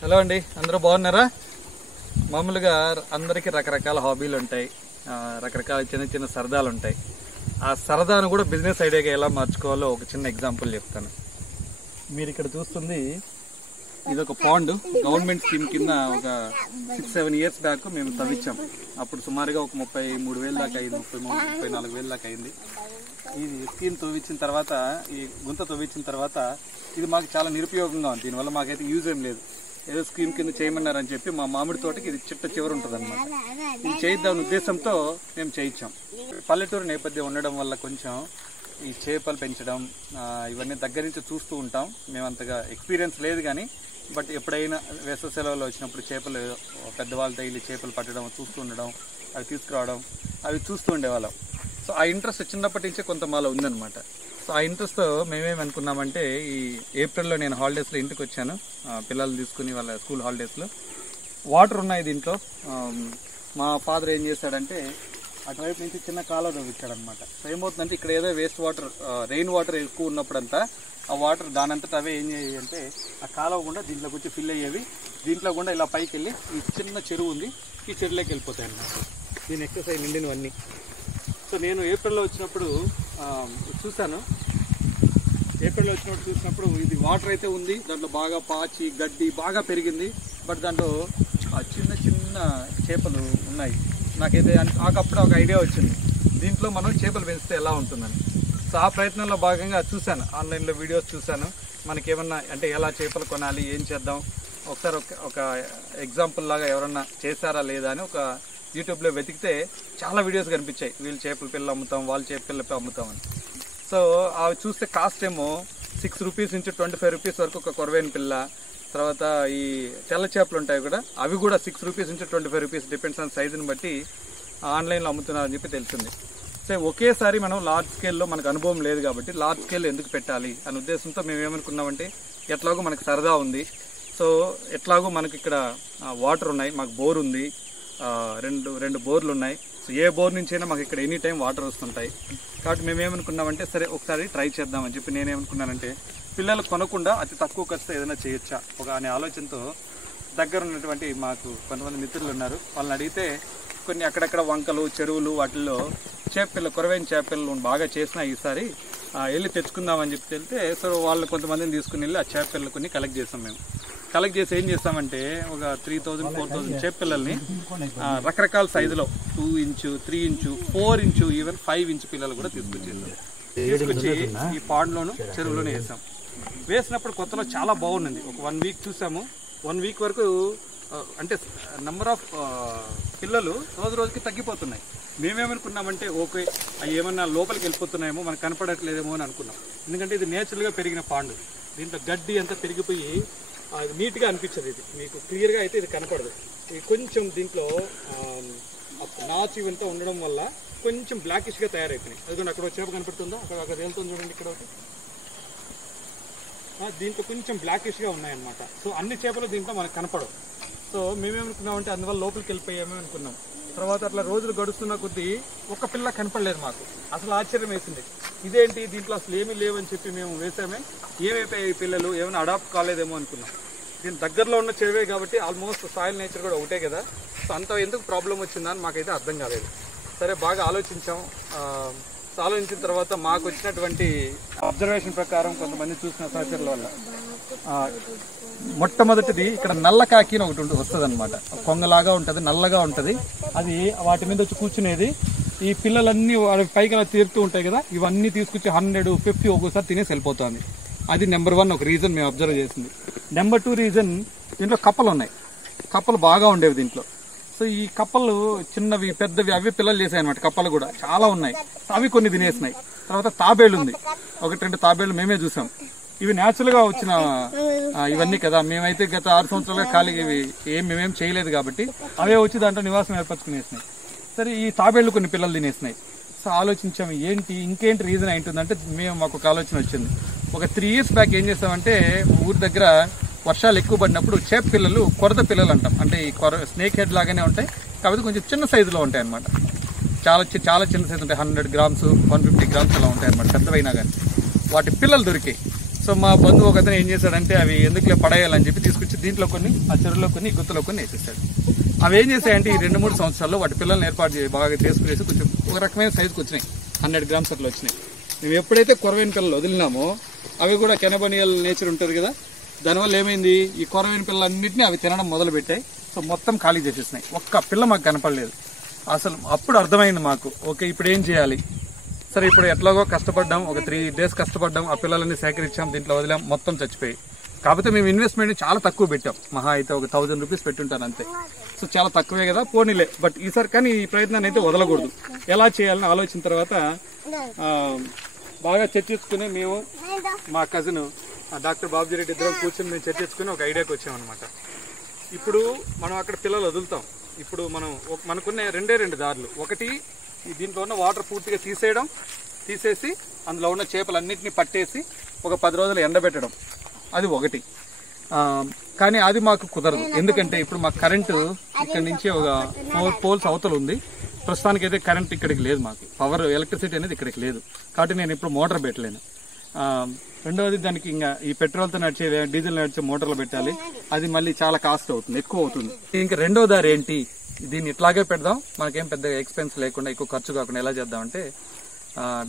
Hello అండి, అందరూ బాగున్నారా? మామూలుగా అందరికీ రకరకాల హాబీలు ఉంటాయి, రకరకాల చిన్న చిన్న సరదాలు ఉంటాయి. ఆ సరదాను కూడా బిజినెస్ ఐడియాగా ఎలా మార్చుకోవాలో ఒక చిన్న ఎగ్జాంపుల్ చెప్తాను. మీరు ఇక్కడ చూస్తుంది ఇది ఒక పాండ్. గవర్నమెంట్ స్కీమ్ కింద ఒక 6-7 ఇయర్స్ బ్యాక్ మేము తవ్వించాం. అప్పుడు సుమారుగా ఒక 33,000 దాకా అయింది, 34,000 దాకా అయింది. ఈ స్కీమ్ తవ్వించిన తర్వాత, ఈ గుంత తవ్వించిన తర్వాత ఇది మాకు చాలా నిరుపయోగంగా ఉంది. దీనివల్ల మాకైతే యూజ్ ఏం లేదు. ఏదో స్కీమ్ కింద చేయమన్నారని చెప్పి మా మామిడి తోటకి ఇది చిట్ట చివరి ఉంటుంది అనమాట. ఇది చేయిద్దామనే ఉద్దేశంతో మేము చేయించాం. పల్లెటూరు నేపథ్యం ఉండడం వల్ల కొంచెం ఈ చేపలు పెంచడం ఇవన్నీ దగ్గర నుంచి చూస్తూ ఉంటాం. మేము అంతగా ఎక్స్పీరియన్స్ లేదు కానీ, బట్ ఎప్పుడైనా వేసవి సెలవులు వచ్చినప్పుడు చేపలు పెద్దవాళ్ళతో వెళ్ళి చేపలు పట్టడం, చూస్తూ ఉండడం, అవి తీసుకురావడం, అవి చూస్తూ ఉండేవాళ్ళం. సో ఆ ఇంట్రెస్ట్ చిన్నప్పటి నుంచే కొంత మాలో ఉందన్నమాట. సో ఆ ఇంట్రెస్ట్తో మేమేమనుకున్నామంటే, ఈ ఏప్రిల్లో నేను హాలిడేస్లో ఇంటికి వచ్చాను, పిల్లలు తీసుకుని వాళ్ళ స్కూల్ హాలిడేస్లో. వాటర్ ఉన్నాయి దీంట్లో. మా ఫాదర్ ఏం చేశాడంటే, అటువైపు నుంచి చిన్న కాలువ తవ్వించాడనమాట. సో ఏమవుతుందంటే, ఇక్కడ ఏదో వేస్ట్ వాటర్, రెయిన్ వాటర్ ఎక్కువ ఉన్నప్పుడంతా ఆ వాటర్ దానంతటా అవే ఏం చేయాలి అంటే, ఆ కాలువ గుండా దీంట్లోకి వచ్చి ఫిల్ అయ్యేవి. దీంట్లో గుండా ఇలా పైకి వెళ్ళి ఈ చిన్న చెరువు ఉంది, ఈ చెరువులోకి వెళ్ళిపోతాయి అన్నమాట. దీని ఎక్సర్సైజ్ నిండినవన్నీ. సో నేను ఏప్రిల్లో వచ్చినప్పుడు చూశాను. చూసినప్పుడు ఇది వాటర్ అయితే ఉంది, దాంట్లో బాగా పాచి గడ్డి బాగా పెరిగింది. బట్ దాంట్లో చిన్న చిన్న చేపలు ఉన్నాయి. నాకైతే నాకప్పుడు ఒక ఐడియా వచ్చింది, దీంట్లో మనం చేపలు పెంచితే ఎలా ఉంటుందని. సో ఆ ప్రయత్నంలో భాగంగా చూశాను, ఆన్లైన్లో వీడియోస్ చూశాను. మనకేమన్నా అంటే ఎలా చేపలు కొనాలి, ఏం చేద్దాం, ఒకసారి ఒక ఎగ్జాంపుల్ లాగా ఎవరన్నా చేశారా లేదా అని ఒక యూట్యూబ్లో వెతికితే చాలా వీడియోస్ కనిపించాయి. వీళ్ళు చేపల పిల్లలు అమ్ముతాం, వాళ్ళు చేపల పిల్లలు అమ్ముతామని. సో అవి చూస్తే కాస్ట్ ఏమో 6 రూపీస్ నుంచి 25 రూపీస్ వరకు ఒక కొరవేను పిల్ల. తర్వాత ఈ తెల్ల చేపలు ఉంటాయి కూడా, అవి కూడా 6 రూపీస్ నుంచి 25 రూపీస్, డిపెండ్స్ ఆన్ సైజుని బట్టి ఆన్లైన్లో అమ్ముతున్నారని చెప్పి తెలిసింది. సో ఒకేసారి మనం లార్జ్ స్కేల్లో మనకు అనుభవం లేదు కాబట్టి, లార్జ్ స్కేల్ ఎందుకు పెట్టాలి అనే ఉద్దేశంతో మేము ఏమనుకున్నామంటే, ఎట్లాగో మనకు సరదా ఉంది, సో ఎట్లాగో మనకి ఇక్కడ వాటర్ ఉన్నాయి, మాకు బోర్ ఉంది, రెండు బోర్లు ఉన్నాయి. సో ఏ బోర్ నుంచి అయినా మాకు ఇక్కడ ఎనీ టైం వాటర్ వస్తుంటాయి. కాబట్టి మేమేమనుకున్నామంటే, సరే ఒకసారి ట్రై చేద్దామని చెప్పి నేనేమనుకున్నానంటే, పిల్లలు కొనకుండా అతి తక్కువ ఖర్చుతో ఏదైనా చేయొచ్చా అనే ఆలోచనతో దగ్గర ఉన్నటువంటి మాకు కొంతమంది మిత్రులు ఉన్నారు. వాళ్ళని అడిగితే కొన్ని అక్కడక్కడ వంకలు, చెరువులు, వాటిల్లో కొరవేని చేపలు బాగా చేసినా ఈసారి వెళ్ళి తెచ్చుకుందామని చెప్పి వెళ్తే, సో వాళ్ళు కొంతమందిని తీసుకుని వెళ్ళి ఆ చేపలు కొన్ని కలెక్ట్ చేసాం. మేము కలెక్ట్ చేసి ఏం చేస్తామంటే, ఒక 3,000-4,000 చేపల్ని రకరకాల సైజులో 2 inch, 3 inch, 4 inch, even 5 inch పిల్లలు కూడా తీసుకొచ్చి ఈ పాండ్లోను చెరువులోనే వేసాం. వేసినప్పుడు కొత్తలో చాలా బాగుంది. ఒక 1 వీక్ చూసాము. 1 వీక్ వరకు అంటే నెంబర్ ఆఫ్ పిల్లలు రోజుకి తగ్గిపోతున్నాయి. మేమేమనుకున్నామంటే, ఓకే అవి ఏమన్నా లోపలికి వెళ్ళిపోతున్నాయేమో, మనకు కనపడట్లేదేమో అని అనుకున్నాం. ఎందుకంటే ఇది నేచురల్గా పెరిగిన పాండు, దీంట్లో గడ్డి అంతా పెరిగిపోయి నీట్గా అనిపించదు. ఇది మీకు క్లియర్గా అయితే ఇది కనపడదు. ఇది కొంచెం దీంట్లో నాచు ఇవంతా ఉండడం వల్ల కొంచెం బ్లాకిష్గా తయారైపోయినాయి. అదిగోండి అక్కడ చేప కనపడుతుందా, అక్కడ వెళ్తుంది చూడండి, ఇక్కడ ఒకటి. దీంట్లో కొంచెం బ్లాకిష్గా ఉన్నాయన్నమాట. సో అన్ని చేపలు దీంట్లో మనకు కనపడవు. సో మేమేమనుకున్నామంటే, అందువల్ల లోపలికి వెళ్ళిపోయామే అనుకున్నాం. తర్వాత అట్లా రోజులు గడుస్తున్న కొద్దీ ఒక పిల్ల కనపడలేదు మాకు. అసలు ఆశ్చర్యం వేసింది, ఇదేంటి దీంట్లో అసలు ఏమీ లేవని చెప్పి మేము వేసామే, ఏమైపోయాయి పిల్లలు, ఏమైనా అడాప్ట్ కాలేదేమో అనుకున్నాం. దీని దగ్గరలో ఉన్న చెరువే కాబట్టి ఆల్మోస్ట్ సాయిల్ నేచర్ కూడా ఒకటే కదా. సో అంత ఎందుకు ప్రాబ్లం వచ్చిందా అని మాకైతే అర్థం కాలేదు. సరే బాగా ఆలోచించాం. ఆలోచించిన తర్వాత మాకు వచ్చినటువంటి అబ్జర్వేషన్ ప్రకారం కొంతమంది చూసిన సహచరుల వల్ల, మొట్టమొదటిది ఇక్కడ నల్ల కాకి అని ఒకటి వస్తుంది అనమాట. కొంగలాగా ఉంటుంది, నల్లగా ఉంటుంది. అది వాటి మీద వచ్చి కూర్చునేది. ఈ పిల్లలన్నీ పైకి అలా తీరుతూ ఉంటాయి కదా, ఇవన్నీ తీసుకొచ్చి 150 ఒక్కోసారి తినేసి వెళ్ళిపోతుంది. అది నెంబర్ 1 ఒక రీజన్ మేము అబ్జర్వ్ చేసింది. నెంబర్ 2 రీజన్, దీంట్లో కప్పలు ఉన్నాయి. కప్పలు బాగా ఉండేవి దీంట్లో. సో ఈ కప్పలు చిన్నవి పెద్దవి అవి పిల్లలు చేసాయి అనమాట. కప్పలు కూడా చాలా ఉన్నాయి, అవి కొన్ని తినేసినాయి. తర్వాత తాబేళ్ళు ఉంది, 1-2 తాబేళ్ళు మేమే చూసాం. ఇవి న్యాచురల్గా వచ్చిన ఇవన్నీ కదా. మేమైతే గత 6 సంవత్సరాలుగా ఖాళీగా ఇవి మేమేం చేయలేదు కాబట్టి అవే వచ్చి దాంట్లో నివాసం ఏర్పరచుకునేసినాయి. సరే ఈ తాబేళ్ళు కొన్ని పిల్లలు తినేసినాయి. సో ఆలోచించాము, ఇంకేంటి రీజన్ ఏంటుందంటే, మాకు ఒక ఆలోచన వచ్చింది. ఒక 3 ఇయర్స్ బ్యాక్ ఏం చేస్తామంటే, ఊరి దగ్గర వర్షాలు ఎక్కువ పడినప్పుడు చేప పిల్లలు, కొరత పిల్లలు అంటాం, అంటే ఈ స్నేక్ హెడ్ లాగానే ఉంటాయి, కాకపోతే కొంచెం చిన్న సైజులో ఉంటాయి అనమాట. చాలా చిన్న సైజు ఉంటాయి, 100 గ్రామ్స్ 150 గ్రామ్స్ అలా ఉంటాయి అనమాట, పెద్దవైనా కానీ. వాటి పిల్లలు దొరికాయి. సో మా బంధువు ఒక అతను ఏం చేశాడంటే అవి ఎందుకులే పడేయాలని చెప్పి తీసుకొచ్చి దీంట్లో కొన్ని, ఆ చెరువులో కొన్ని, గుత్తలో కొన్ని వేసేసాడు. అవి ఏం చేశాయంటే ఈ 2-3 సంవత్సరాల్లో వాటి పిల్లల్ని ఏర్పాటు చేసి బాగా తీసుకునేసి కొంచెం ఒక రకమైన సైజుకి వచ్చినాయి. 100 grams అట్లా వచ్చినాయి. మేము ఎప్పుడైతే కొరవేను పిల్లలు వదిలినామో అవి కూడా కెనబోనియల్ నేచర్ ఉంటుంది కదా, దానివల్ల ఏమైంది, ఈ కొరవేను పిల్లలన్నింటినీ అవి తినడం మొదలు పెట్టాయి. సో మొత్తం ఖాళీ చేసేసినాయి. ఒక్క పిల్ల మాకు కనపడలేదు. అసలు అప్పుడు అర్థమైంది మాకు, ఓకే ఇప్పుడు ఏం చేయాలి. సరే ఇప్పుడు ఎట్లాగో కష్టపడ్డాం, ఒక 3 days కష్టపడ్డాం, ఆ పిల్లలన్నీ సేకరించాం, దీంట్లో వదిలాం, మొత్తం చచ్చిపోయి. కాకపోతే మేము ఇన్వెస్ట్మెంట్ చాలా తక్కువ పెట్టాం, మహా అయితే ఒక 1000 rupees పెట్టుంటాను అంతే. సో చాలా తక్కువే కదా, పోనీలే. బట్ ఈసారి కానీ ఈ ప్రయత్నాన్ని అయితే వదలకూడదు. ఎలా చేయాలని ఆలోచించిన తర్వాత బాగా చర్చించుకుని మేము మా కజిన్ డాక్టర్ బాబుజీ రెడ్డి ఇద్దరం కూర్చొని మేము చర్చించుకుని ఒక ఐడియాకి వచ్చామన్నమాట. ఇప్పుడు మనం అక్కడ పిల్లలు వదులుతాం. ఇప్పుడు మనకున్న 2 దారులు. ఒకటి దీంట్లో ఉన్న వాటర్ పూర్తిగా తీసేసి అందులో ఉన్న చేపలన్నింటినీ పట్టేసి ఒక 10 రోజులు ఎండబెట్టడం, అది ఒకటి. కానీ అది మాకు కుదరదు. ఎందుకంటే ఇప్పుడు మాకు కరెంటు ఇక్కడ నుంచి ఒక 4 poles అవతల ఉంది. ప్రస్తుతానికి అయితే కరెంట్ ఇక్కడికి లేదు, మాకు పవర్ ఎలక్ట్రిసిటీ అనేది ఇక్కడికి లేదు. కాబట్టి నేను ఇప్పుడు మోటార్ పెట్టలేను. రెండవది దానికి ఇంకా ఈ పెట్రోల్తో నడిచే, డీజిల్ నడిచే మోటార్లు పెట్టాలి. అది మళ్ళీ చాలా కాస్ట్ అవుతుంది, ఎక్కువ అవుతుంది. ఇంకా రెండో దారి ఏంటి, దీన్ని ఇట్లాగే పెడదాం, మనకేం పెద్ద ఎక్స్పెన్స్ లేకుండా, ఎక్కువ ఖర్చు కాకుండా ఎలా చేద్దామంటే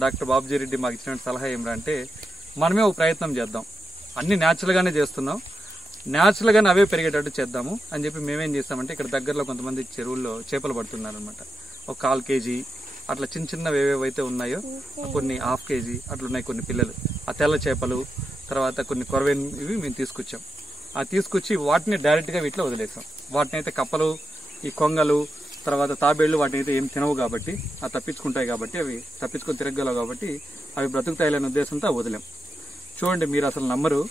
డాక్టర్ బాబుజీ రెడ్డి మాకు ఇచ్చిన సలహా ఏమిటంటే మనమే ఒక ప్రయత్నం చేద్దాం. అన్ని న్యాచురల్గానే చేస్తున్నాం, న్యాచురల్గానే అవే పెరిగేటట్టు చేద్దాము అని చెప్పి మేమేం చేస్తామంటే ఇక్కడ దగ్గరలో కొంతమంది చెరువుల్లో చేపలు పడుతున్నారు అనమాట. ఒక 1/4 kg అట్లా చిన్నవి ఏవేవైతే ఉన్నాయో కొన్ని 1/2 kg అట్లున్నాయి కొన్ని పిల్లలు. ఆ తెల్ల చేపలు, తర్వాత కొన్ని కొరవేన్ ఇవి మేము తీసుకొచ్చాం. ఆ తీసుకొచ్చి వాటిని డైరెక్ట్గా వీటిలో వదిలేసాం. వాటిని అయితే కప్పలు, ఈ కొంగలు, తర్వాత తాబేళ్లు వాటిని అయితే ఏం తినవు కాబట్టి, అవి తప్పించుకుంటాయి కాబట్టి, అవి తప్పించుకొని తిరగలవు కాబట్టి అవి బ్రతుకుతాయిలనే ఉద్దేశంతో వదిలేం. చూడండి, మీరు అసలు నమ్మరు,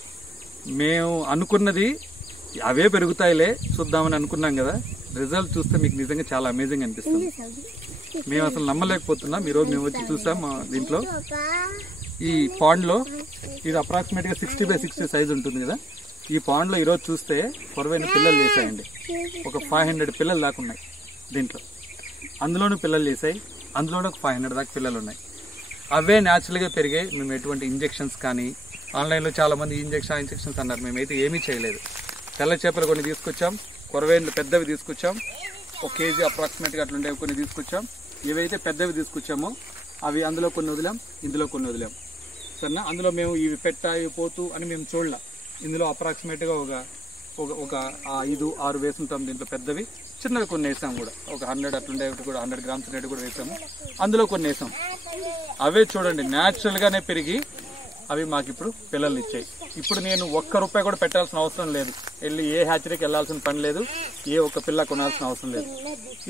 మేము అనుకున్నది అవే పెరుగుతాయిలే చూద్దామని అనుకున్నాం కదా, రిజల్ట్ చూస్తే మీకు నిజంగా చాలా అమేజింగ్ అనిపిస్తుంది. మేము అసలు నమ్మలేకపోతున్నాం. ఈరోజు మేము వచ్చి చూసాం దీంట్లో ఈ పాండ్లో, ఇది అప్రాక్సిమేట్గా 60 by 60 సైజ్ ఉంటుంది కదా. ఈ పాండ్లో ఈరోజు చూస్తే కొరవైన పిల్లలు వేసాయండి. ఒక 500 పిల్లలు దాకా ఉన్నాయి దీంట్లో. అందులోనూ పిల్లలు వేసాయి, అందులోనూ ఒక 500 దాకా పిల్లలు ఉన్నాయి. అవే న్యాచురల్గా పెరిగాయి. మేము ఎటువంటి ఇంజెక్షన్స్ కానీ, ఆన్లైన్లో చాలామంది ఇంజెక్షన్స్ అన్నారు, మేమైతే ఏమీ చేయలేదు. తెల్ల చేపలు కొన్ని తీసుకొచ్చాం, కొరవేన్లు పెద్దవి తీసుకొచ్చాం, 1 kg అప్రాక్సిమేట్గా అట్లుండేవి కొన్ని తీసుకొచ్చాం. ఏవైతే పెద్దవి తీసుకొచ్చామో అవి అందులో కొన్ని వదిలాం, ఇందులో కొన్ని వదిలాం. సరేనా, అందులో మేము ఇవి పెట్టాయి పోతూ అని మేము చూడలే. ఇందులో అప్రాక్సిమేట్గా ఒక 5-6 వేసుంటాం. దీంట్లో పెద్దవి, చిన్నవి కొన్ని వేసాం కూడా. ఒక 100 అట్లుండేవి కూడా, 100 grams రేటు కూడా వేసాము. అందులో కొన్ని వేసాం. అవే చూడండి న్యాచురల్గానే పెరిగి అవి మాకు ఇప్పుడు పిల్లల్ని ఇచ్చాయి. ఇప్పుడు నేను ₹1 కూడా పెట్టాల్సిన అవసరం లేదు, వెళ్ళి ఏ హ్యాచరీకి వెళ్ళాల్సిన పని లేదు, ఏ ఒక్క పిల్ల కొనాల్సిన అవసరం లేదు.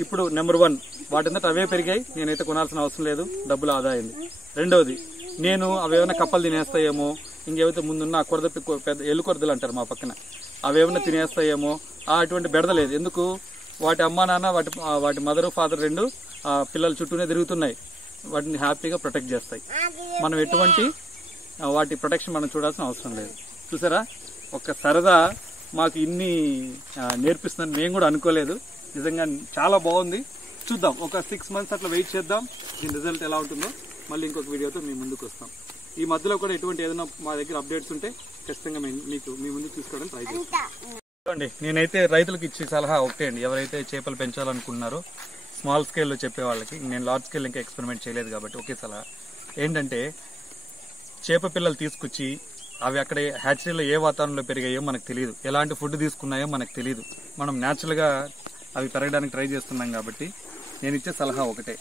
ఇప్పుడు నెంబర్ 1 వాటిందట అవే పెరిగాయి, నేనైతే కొనాల్సిన అవసరం లేదు, డబ్బులు ఆదా అయింది. రెండవది, నేను అవేమైనా కప్పలు తినేస్తాయేమో, ఇంకేవైతే ముందున్న కొరద పెద్ద ఎల్లు కొరదలు అంటారు మా పక్కన, అవేమైనా తినేస్తాయేమో అటువంటి బెడద లేదు. ఎందుకు, వాటి అమ్మా నాన్న వాటి మదరు ఫాదర్ 2 పిల్లల చుట్టూనే తిరుగుతున్నాయి, వాటిని హ్యాపీగా ప్రొటెక్ట్ చేస్తాయి. మనం ఎటువంటి వాటి ప్రొటెక్షన్ మనం చూడాల్సిన అవసరం లేదు. చూసారా, ఒక సరదా మాకు ఇన్ని నేర్పిస్తుందని మేము కూడా అనుకోలేదు. నిజంగా చాలా బాగుంది. చూద్దాం, ఒక 6 months అట్లా వెయిట్ చేద్దాం, దీని రిజల్ట్ ఎలా ఉంటుందో మళ్ళీ ఇంకొక వీడియోతో మీ ముందుకు వస్తాం. ఈ మధ్యలో కూడా ఎటువంటి ఏదైనా మా దగ్గర అప్డేట్స్ ఉంటే ఖచ్చితంగా మీ ముందుకు తీసుకోవడానికి ట్రై చేస్తాం. చూడండి, నేనైతే రైతులకు ఇచ్చే సలహా ఒకటే అండి, ఎవరైతే చేపలు పెంచాలనుకుంటున్నారో స్మాల్ స్కేల్లో చెప్పే వాళ్ళకి, నేను లార్జ్ స్కేల్ ఇంకా ఎక్స్పెరిమెంట్ చేయలేదు కాబట్టి ఒకే సలహా ఏంటంటే, చేప పిల్లలు తీసుకొచ్చి అవి అక్కడ హ్యాచరీలో ఏ వాతావరణంలో పెరిగాయో మనకు తెలియదు, ఎలాంటి ఫుడ్ తీసుకున్నాయో మనకు తెలియదు. మనం న్యాచురల్గా అవి పెరగడానికి ట్రై చేస్తున్నాం కాబట్టి నేను ఇచ్చే సలహా ఒకటే,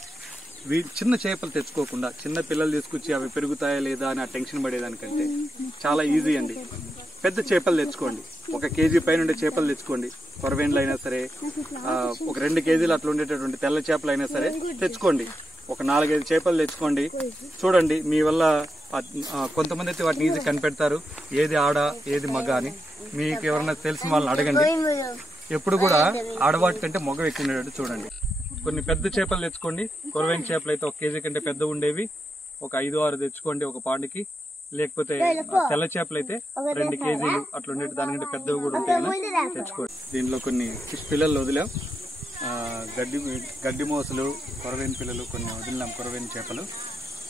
చిన్న చేపలు తెచ్చుకోకుండా చిన్న పిల్లలు తీసుకొచ్చి అవి పెరుగుతాయా లేదా అని ఆ టెన్షన్ పడేదానికంటే చాలా ఈజీ అండి. పెద్ద చేపలు తెచ్చుకోండి, 1 kg పైన చేపలు తెచ్చుకోండి. కొరవేండ్లు అయినా సరే, ఒక 2 kg అట్లా ఉండేటటువంటి తెల్ల చేపలు అయినా సరే తెచ్చుకోండి. ఒక 4-5 చేపలు తెచ్చుకోండి. చూడండి, మీ వల్ల కొంతమంది అయితే వాటిని ఈజీ కనిపెడతారు, ఏది ఆడ ఏది మగ అని. మీకు ఎవరైనా తెలిసిన వాళ్ళని అడగండి. ఎప్పుడు కూడా ఆడవాటి కంటే మగ ఎక్కువ ఉండేటట్టు చూడండి. కొన్ని పెద్ద చేపలు తెచ్చుకోండి. కొరవేన్ చేపలు అయితే 1 kg కంటే పెద్ద ఉండేవి ఒక 5-6 తెచ్చుకోండి ఒక పాండుకి. లేకపోతే తెల్ల చేపలు అయితే 2 kg అట్లా ఉండేవి, దానికంటే పెద్దవి కూడా ఉంటాయి, తెచ్చుకోండి. దీనిలో కొన్ని ఫిష్ పిల్లలు వదిలాం, గడ్డి మోసలు, కొరవేన్ పిల్లలు కొన్ని వదిలినాం, కొరవేన్ చేపలు.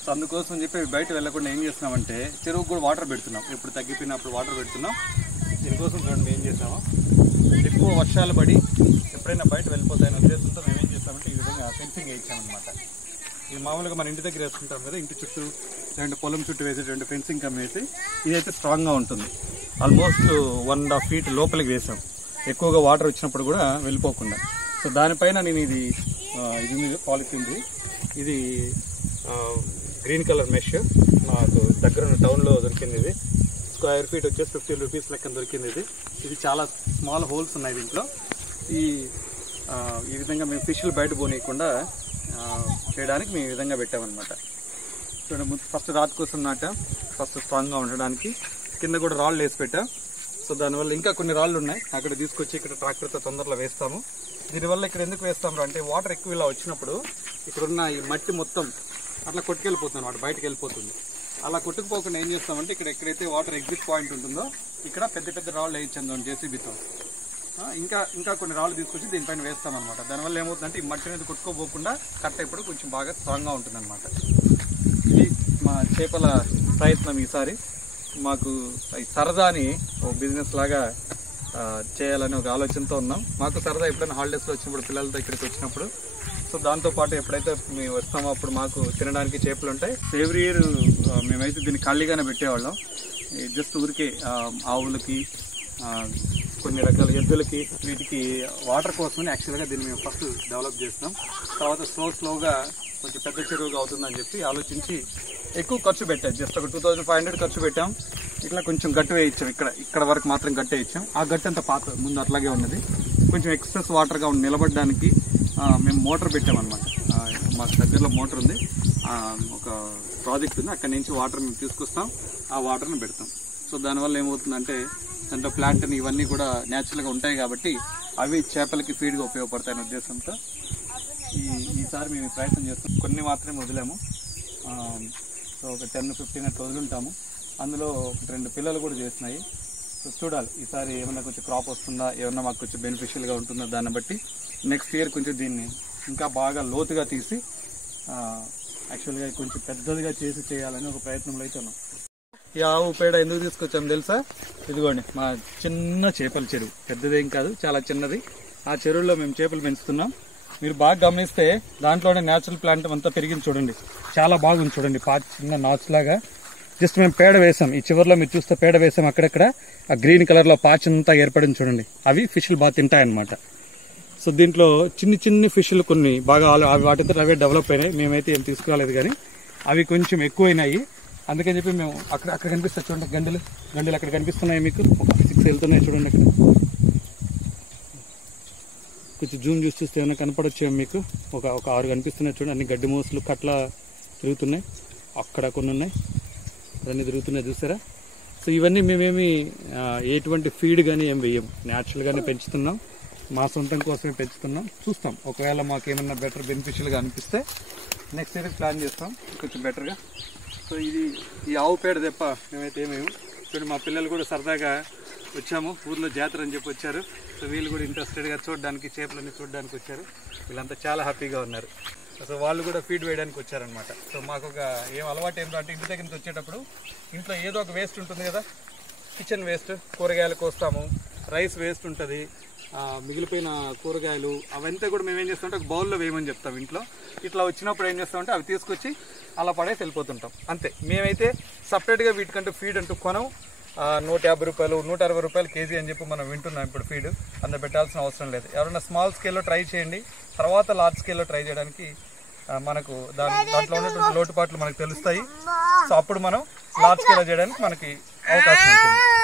సో అందుకోసం చెప్పి బయట వెళ్ళకుండా ఏం చేస్తున్నామంటే చెరువుకు కూడా వాటర్ పెడుతున్నాం. ఎప్పుడు తగ్గిపోయినప్పుడు వాటర్ పెడుతున్నాం. దీనికోసం చూడండి ఏం చేసామో, ఎక్కువ వర్షాలు పడి ఎప్పుడైనా బయట వెళ్ళిపోతాయనే ఉద్దేశంతో మేము ఏం చేస్తామంటే ఈ విధంగా ఫెన్సింగ్ వేయించామన్నమాట. ఇది మామూలుగా మన ఇంటి దగ్గర వేసుకుంటాం కదా, ఇంటి చుట్టూ రెండు పొలం చుట్టూ వేసి ఫెన్సింగ్ కమ్మేసి ఇదైతే స్ట్రాంగ్గా ఉంటుంది. ఆల్మోస్ట్ 1.5 feet లోపలికి వేసాం, ఎక్కువగా వాటర్ వచ్చినప్పుడు కూడా వెళ్ళిపోకుండా. సో దానిపైన నేను ఇది పాలిథిన్ది, ఇది గ్రీన్ కలర్ మెష్ నాకు దగ్గర టౌన్లో దొరికింది. ఇది స్క్వేర్ ఫీట్ వచ్చేసి 15 rupees లెక్కన దొరికింది. ఇది చాలా స్మాల్ హోల్స్ ఉన్నాయి దీంట్లో. ఈ విధంగా మేము ఫిష్లు బయట పోనీయకుండా చేయడానికి మేము ఈ విధంగా పెట్టామన్నమాట. చూడండి, ఫస్ట్ రాతి కోసం నాటా, ఫస్ట్ స్ట్రాంగ్గా ఉండడానికి. కింద కూడా రాళ్ళు వేసి పెట్టా. సో దానివల్ల ఇంకా కొన్ని రాళ్ళు ఉన్నాయి, అక్కడ తీసుకొచ్చి ఇక్కడ ట్రాక్టర్తో తొందరలో వేస్తాము. దీనివల్ల ఇక్కడ ఎందుకు వేస్తాము అంటే వాటర్ ఎక్కువ ఇలా వచ్చినప్పుడు ఇక్కడున్న ఈ మట్టి మొత్తం అట్లా కొట్టుకెళ్ళిపోతుంది అన్నమాట, బయటకు వెళ్ళిపోతుంది. అలా కొట్టుకుపోకుండా ఏం చేస్తామంటే ఇక్కడ ఎక్కడైతే వాటర్ ఎగ్జిట్ పాయింట్ ఉంటుందో ఇక్కడ పెద్ద పెద్ద రాళ్ళు వేయించాం జేసీబీతో. ఇంకా కొన్ని రాళ్ళు తీసుకొచ్చి దీనిపైన వేస్తామన్నమాట. దానివల్ల ఏమవుతుందంటే ఈ మట్టి అనేది కొట్టుకోపోకుండా కట్ట ఇప్పుడు కొంచెం బాగా స్ట్రాంగ్గా ఉంటుంది అనమాట. ఇది మా చేపల ప్రయత్నం ఈసారి. మాకు సరదాని ఓ బిజినెస్ లాగా చేయాలని ఒక ఆలోచనతో ఉన్నాం. మాకు సరదా ఎప్పుడైనా హాలిడేస్లో వచ్చినప్పుడు పిల్లలతో ఇక్కడికి వచ్చినప్పుడు, సో దాంతోపాటు ఎప్పుడైతే మేము వస్తామో అప్పుడు మాకు తినడానికి చేపలు ఉంటాయి. ఎవ్రీ ఇయర్ మేమైతే దీన్ని ఖాళీగానే పెట్టేవాళ్ళం. జస్ట్ ఊరికే ఆవులకి, కొన్ని రకాల ఎద్దులకి, వీటికి వాటర్ కోసమని యాక్చువల్గా దీన్ని మేము ఫస్ట్ డెవలప్ చేస్తాం. తర్వాత స్లోగా కొంచెం పెద్ద చెరువుగా అవుతుందని చెప్పి ఆలోచించి ఎక్కువ ఖర్చు పెట్టాం. జస్ట్ ఒక 2500 ఖర్చు పెట్టాం. ఇట్లా కొంచెం గట్టు వేయించాం, ఇక్కడ వరకు మాత్రం గట్టు వేయించాం. ఆ గట్టు అంతా పాత ముందు అట్లాగే ఉన్నది. కొంచెం ఎక్సెస్ వాటర్గా నిలబడడానికి మేము మోటార్ పెట్టామన్నమాట. మాకు దగ్గరలో మోటార్ ఉంది, ఒక ప్రాజెక్ట్ ఉంది, అక్కడి నుంచి వాటర్ మేము తీసుకొస్తాం, ఆ వాటర్ని పెడతాం. సో దానివల్ల ఏమవుతుందంటే దాంట్లో ప్లాంట్ ఇవన్నీ కూడా న్యాచురల్గా ఉంటాయి కాబట్టి అవి చేపలకి ఫీడ్గా ఉపయోగపడతాయనే ఉద్దేశంతో ఈసారి మేము ప్రయత్నం చేస్తాం. కొన్ని మాత్రమే వదిలాము. సో ఒక 10-15 అట్లా వదులుంటాము. అందులో 2 పిల్లలు కూడా చేసినాయి. సో చూడాలి ఈసారి ఏమన్నా కొంచెం క్రాప్ వస్తుందా, ఏమన్నా మాకు కొంచెం బెనిఫిషియల్గా ఉంటుందా, దాన్ని బట్టి నెక్స్ట్ ఇయర్ కొంచెం దీన్ని ఇంకా బాగా లోతుగా తీసి యాక్చువల్గా కొంచెం పెద్దదిగా చేయాలని ఒక ప్రయత్నంలో అయితే ఉన్నాం. ఈ ఆవు పేడ ఎందుకు తీసుకొచ్చాము తెలుసా? ఇదిగోండి మా చిన్న చేపల చెరువు, పెద్దదేం కాదు, చాలా చిన్నది. ఆ చెరువులో మేము చేపలు పెంచుతున్నాం. మీరు బాగా గమనిస్తే దాంట్లోనే న్యాచురల్ ప్లాంట్ అంతా పెరిగింది చూడండి, చాలా బాగుంది చూడండి. చిన్న నాచ్ లాగా జస్ట్ మేము పేడ వేసాం. ఈ చివరిలో మీరు చూస్తే పేడ వేసాం, అక్కడక్కడ ఆ గ్రీన్ కలర్లో పాచంతా ఏర్పడింది చూడండి. అవి ఫిష్లు బాగా తింటాయన్నమాట. సో దీంట్లో చిన్ని ఫిష్లు కొన్ని బాగా వాటితో అవే డెవలప్ అయినాయి. మేమైతే ఏం తీసుకురాలేదు కానీ అవి కొంచెం ఎక్కువైనాయి. అందుకని చెప్పి మేము అక్కడ కనిపిస్తాయి చూడండి, గంటలు అక్కడ కనిపిస్తున్నాయి మీకు. ఒక 6 వెళ్తున్నాయి చూడండి. అక్కడ కొంచెం జూమ్ చూస్తే ఏమైనా కనపడొచ్చేమో మీకు. ఒక 6 కనిపిస్తున్నాయి చూడండి. అన్ని గడ్డి మోసలు కట్ల తిరుగుతున్నాయి. అక్కడ కొన్ని ఉన్నాయి, అన్నీ తిరుగుతున్నాయి చూసారా. సో ఇవన్నీ మేమేమి ఎటువంటి ఫీడ్ కానీ ఏం వేయం, న్యాచురల్గానే పెంచుతున్నాం. మా సొంతం కోసమే పెంచుతున్నాం. చూస్తాం ఒకవేళ మాకు ఏమన్నా బెటర్ బెనిఫిషియల్గా అనిపిస్తే నెక్స్ట్ ఇయర్ ప్లాన్ చేస్తాం కొంచెం బెటర్గా. సో ఈ ఆవు పేడ తప్ప మేమైతే ఏమేమి చూడండి. మా పిల్లలు కూడా సరదాగా వచ్చాము, ఊర్లో జాతర అని చెప్పి వచ్చారు. సో వీళ్ళు కూడా ఇంట్రెస్టెడ్గా చూడడానికి, చేపలన్నీ చూడడానికి వచ్చారు. వీళ్ళంతా చాలా హ్యాపీగా ఉన్నారు. సో వాళ్ళు కూడా ఫీడ్ వేయడానికి వచ్చారనమాట. సో మాకు ఒక అలవాటు ఏంటంటే ఇంటి దగ్గర నుంచి వచ్చేటప్పుడు ఇంట్లో ఏదో ఒక వేస్ట్ ఉంటుంది కదా, కిచెన్ వేస్ట్, కూరగాయలు కోస్తాము, రైస్ వేస్ట్ ఉంటుంది, మిగిలిపోయిన కూరగాయలు అవంతా కూడా మేము ఏం చేస్తామంటే ఒక బౌల్లో వేయమని చెప్తాం. ఇంట్లో ఇట్లా వచ్చినప్పుడు ఏం చేస్తామంటే అవి తీసుకొచ్చి అలా పడేసి వెళ్ళిపోతుంటాం అంతే. మేమైతే సపరేట్గా వీటికంటూ ఫీడ్ అంటూ కొనం. 150 రూపాయలు 160 రూపాయలు కేజీ అని చెప్పి మనం వింటున్నాం ఇప్పుడు ఫీడ్. అంత పెట్టాల్సిన అవసరం లేదు. ఎవరైనా స్మాల్ స్కేల్లో ట్రై చేయండి, తర్వాత లార్జ్ స్కేల్లో ట్రై చేయడానికి మనకు దాంట్లో ఉన్నటువంటి లోటుపాట్లు మనకు తెలుస్తాయి. సో అప్పుడు మనం లార్జ్ స్కేల్లో చేయడానికి మనకి అవకాశం ఉంటుంది.